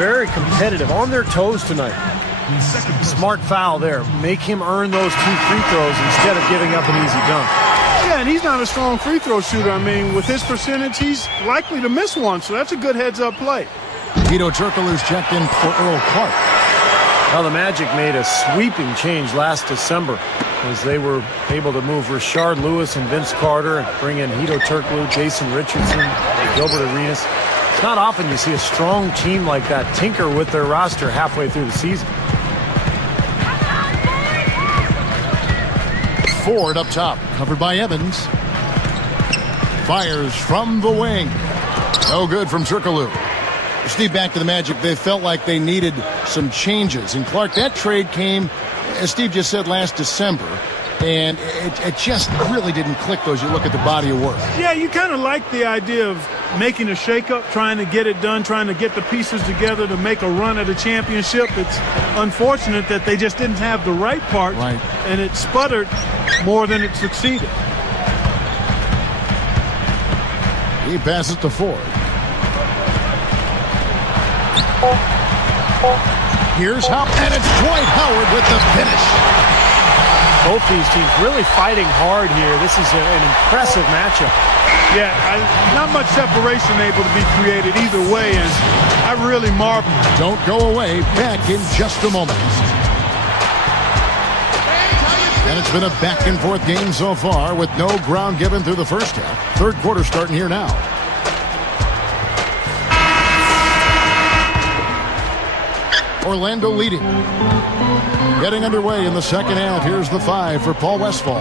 very competitive, on their toes tonight. Smart foul there. Make him earn those 2 free throws instead of giving up an easy dunk. Yeah, and he's not a strong free throw shooter. I mean, with his percentage, he's likely to miss one, so that's a good heads-up play. Hedo Turkoglu's checked in for Earl Clark. Well, the Magic made a sweeping change last December as they were able to move Rashard Lewis and Vince Carter and bring in Hedo Turkoglu, Jason Richardson, Gilbert Arenas. It's not often you see a strong team like that tinker with their roster halfway through the season. Ford up top, covered by Evans. Fires from the wing. No good from Turkoglu. Steve, back to the Magic. They felt like they needed some changes. And Clark, that trade came, as Steve just said, last December. And it just really didn't click as you look at the body of work. Yeah, you kind of like the idea of making a shakeup, trying to get it done, trying to get the pieces together to make a run at a championship. It's unfortunate that they just didn't have the right part, and it sputtered more than it succeeded. He passes to Ford. Here's Howard, and it's Dwight Howard with the finish. Both these teams really fighting hard here. This is an impressive matchup. Yeah, not much separation able to be created either way, and I really marvel. Don't go away. Back in just a moment. And it's been a back-and-forth game so far with no ground given through the first half. Third quarter starting here now. Orlando leading. Getting underway in the second half. Here's the 5 for Paul Westphal.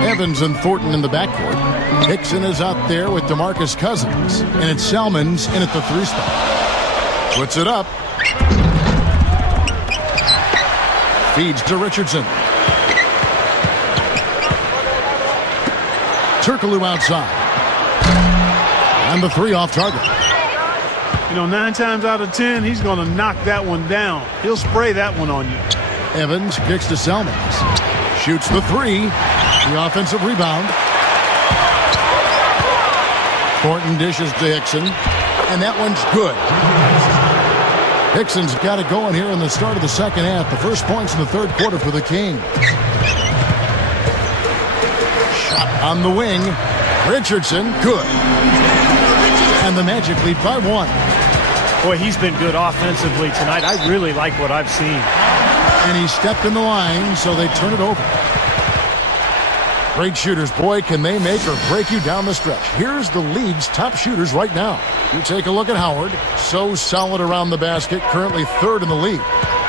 Evans and Thornton in the backcourt. Hickson is out there with DeMarcus Cousins. And it's Salmons in at the 3 spot. Puts it up. Feeds to Richardson. Turkoglu outside. And the 3 off target. You know, 9 times out of 10, he's going to knock that one down. He'll spray that one on you. Evans kicks to Salmons. Shoots the 3. The offensive rebound. Thornton dishes to Hickson. And that one's good. Hickson's got it going here in the start of the second half. The first points in the third quarter for the Kings. Shot on the wing. Richardson, good. And the Magic lead by 1. Boy, he's been good offensively tonight. I really like what I've seen. And he stepped in the line, so they turn it over. Great shooters. Boy, can they make or break you down the stretch. Here's the league's top shooters right now. You take a look at Howard. So solid around the basket. Currently 3rd in the league.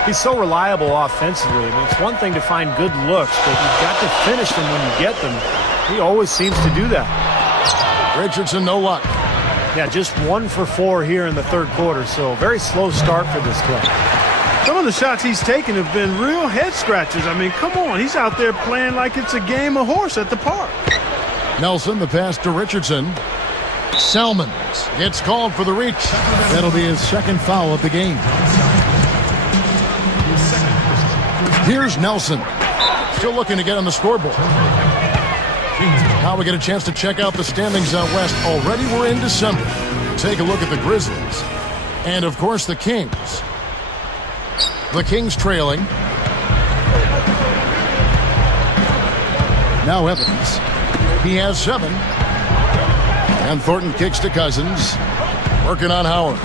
He's so reliable offensively. I mean, it's one thing to find good looks, but you've got to finish them when you get them. He always seems to do that. Richardson, no luck. Yeah, just 1 for 4 here in the third quarter, so very slow start for this club. Some of the shots he's taken have been real head scratchers. I mean, come on, he's out there playing like it's a game of horse at the park. Nelson, the pass to Richardson. Salmons gets called for the reach. That'll be his 2nd foul of the game. Here's Nelson. Still looking to get on the scoreboard. Now we get a chance to check out the standings out west. Already we're in December. Take a look at the Grizzlies. And, of course, the Kings. The Kings trailing. Now Evans. He has 7. And Thornton kicks to Cousins. Working on Howard.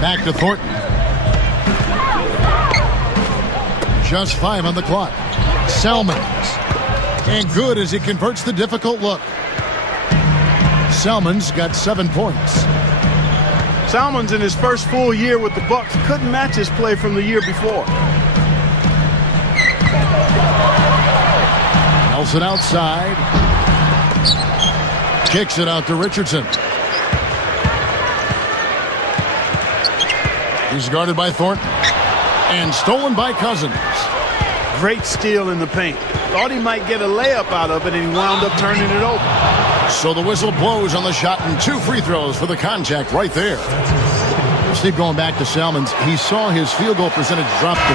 Back to Thornton. Just 5 on the clock. Salmons. And good as he converts the difficult look. Salmons got 7 points. Salmons in his first full year with the Bucks couldn't match his play from the year before. Nelson outside. Kicks it out to Richardson. He's guarded by Thornton. And stolen by Cousins. Great steal in the paint. Thought he might get a layup out of it, and he wound up turning it over. So the whistle blows on the shot, and 2 free throws for the contact right there. Steve, going back to Salmons, he saw his field goal percentage drop to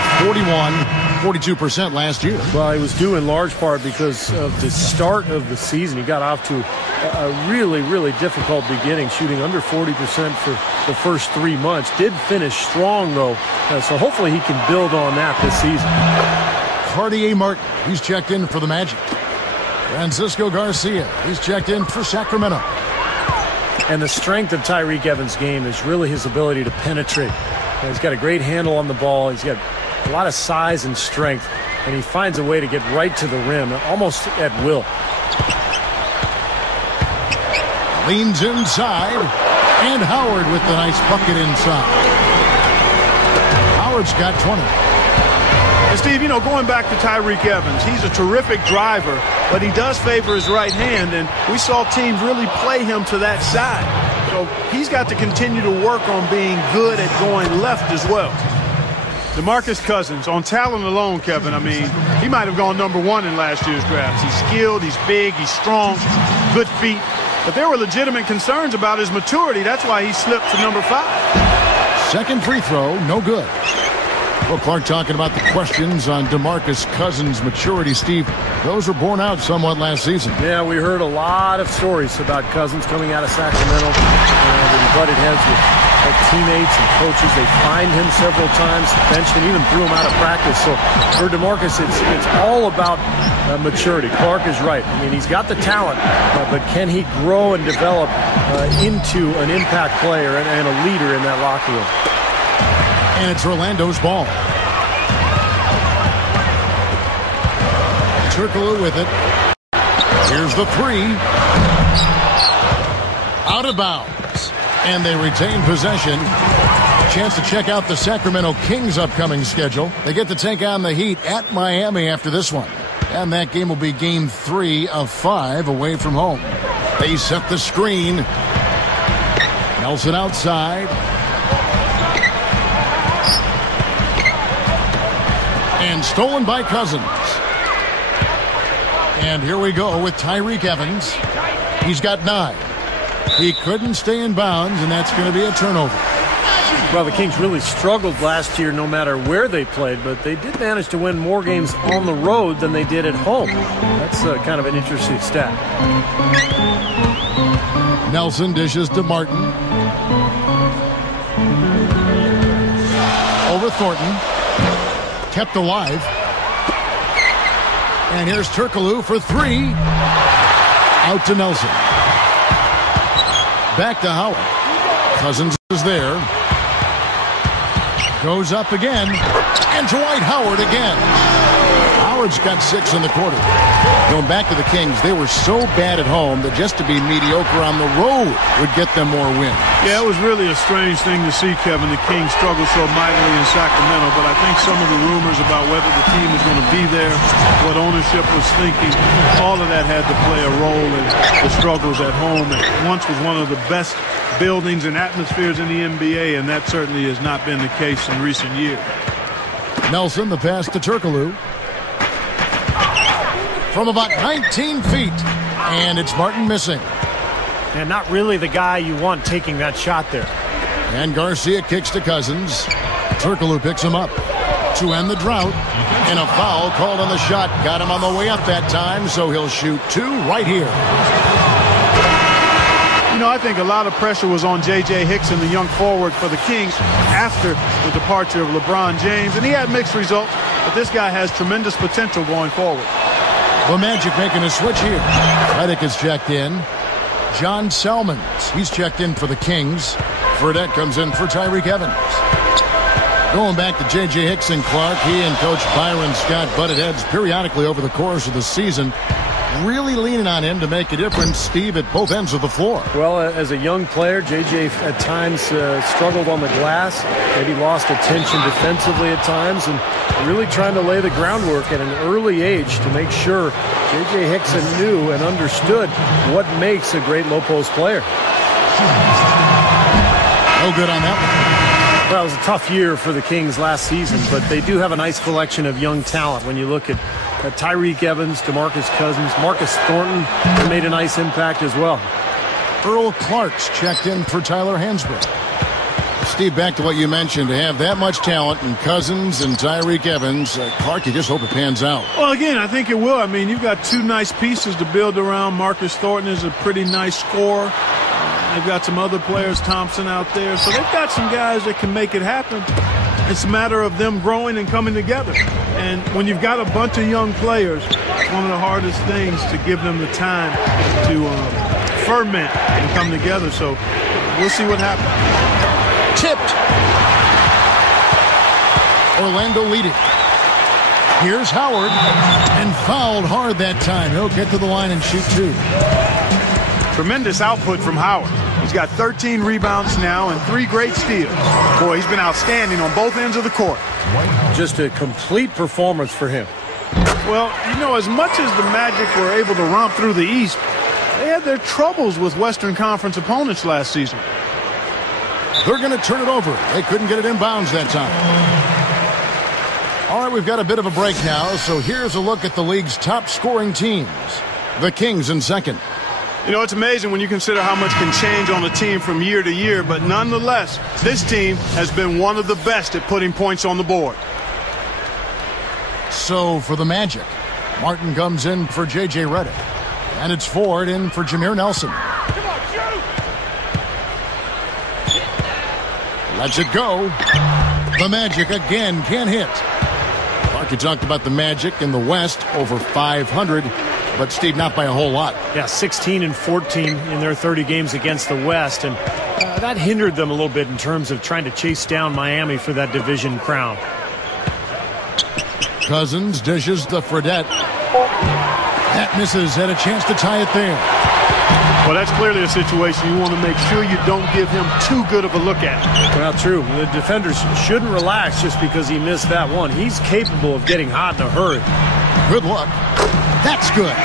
42% last year. Well, it was due in large part because of the start of the season. He got off to a really, really difficult beginning, shooting under 40% for the first 3 months. Did finish strong, though, so hopefully he can build on that this season. Cartier Martin, he's checked in for the Magic. Francisco Garcia, he's checked in for Sacramento. And the strength of Tyreke Evans' game is really his ability to penetrate. He's got a great handle on the ball. He's got a lot of size and strength, and he finds a way to get right to the rim, almost at will. Leans inside, and Howard with the nice bucket inside. Howard's got 20. And Steve, going back to Tyreke Evans, he's a terrific driver, but he does favor his right hand, and we saw teams really play him to that side. So he's got to continue to work on being good at going left as well. DeMarcus Cousins, on talent alone, Kevin, he might have gone #1 in last year's draft. He's skilled, he's big, he's strong, good feet. But there were legitimate concerns about his maturity. That's why he slipped to #5. Second free throw, no good. Well, Clark talking about the questions on DeMarcus Cousins' maturity. Steve, those were borne out somewhat last season. Yeah, we heard a lot of stories about Cousins coming out of Sacramento. And he butted heads with teammates and coaches. They fined him several times, benched him, even threw him out of practice. So for DeMarcus, it's all about maturity. Clark is right. He's got the talent, but can he grow and develop into an impact player and a leader in that locker room? And it's Orlando's ball. Turkoglu with it. Here's the three. Out of bounds. And they retain possession. Chance to check out the Sacramento Kings' upcoming schedule. They get to take on the Heat at Miami after this one. And that game will be game 3 of 5 away from home. They set the screen. Nelson outside. And stolen by Cousins. And here we go with Tyreke Evans. He's got 9. He couldn't stay in bounds, and that's going to be a turnover. Well, the Kings really struggled last year no matter where they played, but they did manage to win more games on the road than they did at home. That's kind of an interesting stat. Nelson dishes to Martin. Over Thornton. Kept alive. And here's Turkoglu for 3. Out to Nelson. Back to Howard. Cousins is there. Goes up again. And Dwight Howard again. Howard's got 6 in the quarter. Going back to the Kings, they were so bad at home that just to be mediocre on the road would get them more wins. Yeah, it was really a strange thing to see, Kevin. The Kings struggled so mightily in Sacramento, but I think some of the rumors about whether the team was going to be there, what ownership was thinking, all of that had to play a role in the struggles at home. It once was one of the best buildings and atmospheres in the NBA, and that certainly has not been the case in recent years. Nelson, the pass to Turkoglu. From about 19 feet. And it's Martin missing. And not really the guy you want taking that shot there. And Garcia kicks to Cousins. Turkoglu picks him up to end the drought. And a foul called on the shot. Got him on the way up that time, so he'll shoot 2 right here. I think a lot of pressure was on J.J. Hickson, the young forward for the Kings, after the departure of LeBron James. And he had mixed results, but this guy has tremendous potential going forward. The Magic making a switch here. Redick is checked in. John Salmons, he's checked in for the Kings. Fredette comes in for Tyreke Evans. Going back to J.J. Hickson, Clark, he and Coach Byron Scott butted heads periodically over the course of the season. Really leaning on him to make a difference, Steve, at both ends of the floor. Well, as a young player, J.J. at times struggled on the glass, maybe lost attention defensively at times, and really trying to lay the groundwork at an early age to make sure J.J. Hickson knew and understood what makes a great low-post player. No good on that one. Well, it was a tough year for the Kings last season, but they do have a nice collection of young talent. When you look at Tyreke Evans, DeMarcus Cousins, Marcus Thornton made a nice impact as well. Earl Clark's checked in for Tyler Hansbrough. Steve, back to what you mentioned. To have that much talent in Cousins and Tyreek Evans, Clark, you just hope it pans out. Well, again, I think it will. I mean, you've got two nice pieces to build around. Marcus Thornton is a pretty nice scorer. They've got some other players, Thompson out there. So they've got some guys that can make it happen. It's a matter of them growing and coming together. And when you've got a bunch of young players, it's one of the hardest things to give them the time to ferment and come together. So we'll see what happens. Tipped. Orlando leading. Here's Howard. And fouled hard that time. He'll get to the line and shoot two. Tremendous output from Howard. He's got 13 rebounds now and 3 great steals. Boy, he's been outstanding on both ends of the court. Just a complete performance for him. Well, you know, as much as the Magic were able to romp through the East, they had their troubles with Western Conference opponents last season. They're going to turn it over. They couldn't get it in bounds that time. All right, we've got a bit of a break now, so here's a look at the league's top scoring teams. The Kings in second. You know, it's amazing when you consider how much can change on a team from year to year, but nonetheless, this team has been one of the best at putting points on the board. So for the Magic, Martin comes in for J.J. Redick, and it's Ford in for Jameer Nelson. Lets it go. The Magic again can't hit. Mark, you talked about the Magic in the West, over 500. But, Steve, not by a whole lot. Yeah, 16 and 14 in their 30 games against the West. And that hindered them a little bit in terms of trying to chase down Miami for that division crown. Cousins dishes to Fredette. That misses. Had a chance to tie it there. Well, that's clearly a situation you want to make sure you don't give him too good of a look at. Well, true. The defenders shouldn't relax just because he missed that one. He's capable of getting hot in a hurry. Good luck. That's good.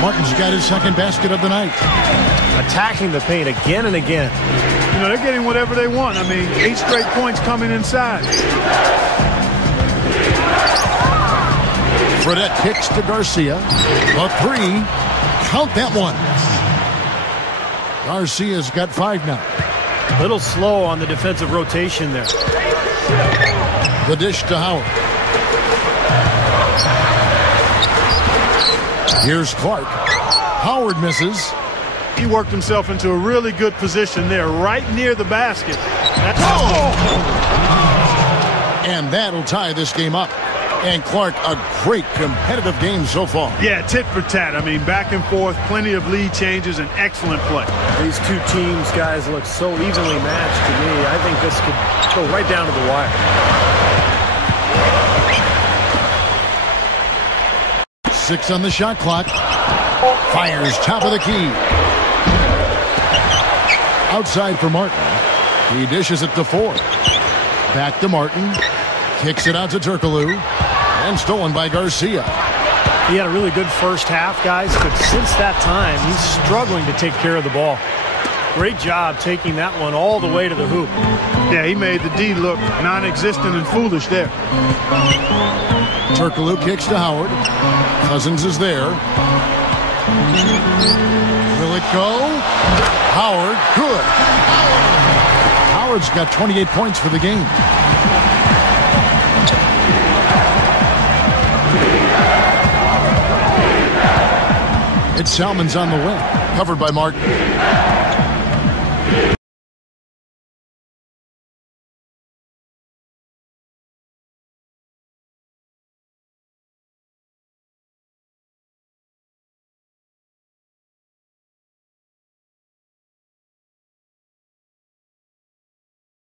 Martin's got his second basket of the night. Attacking the paint again and again. You know, they're getting whatever they want. I mean, 8 straight points coming inside. Fredette kicks to Garcia. A 3. Count that one. Garcia's got 5 now. A little slow on the defensive rotation there. The dish to Howard. Here's Clark. Howard misses. He worked himself into a really good position there, right near the basket. And that'll tie this game up. And Clark, a great competitive game so far. Yeah, tit for tat. I mean, back and forth, plenty of lead changes, and excellent play. These two teams, guys, look so evenly matched to me. I think this could go right down to the wire. 6 on the shot clock. Fires top of the key. Outside for Martin. He dishes it to Ford. Back to Martin. Kicks it out to Turkoglu. And stolen by Garcia. He had a really good first half, guys, but since that time, he's struggling to take care of the ball. Great job taking that one all the way to the hoop. Yeah, he made the D look non-existent and foolish there. Turkoglu kicks to Howard. Cousins is there. Will it go? Howard, good. Howard's got 28 points for the game. It's Salmon's on the wing. Covered by Martin.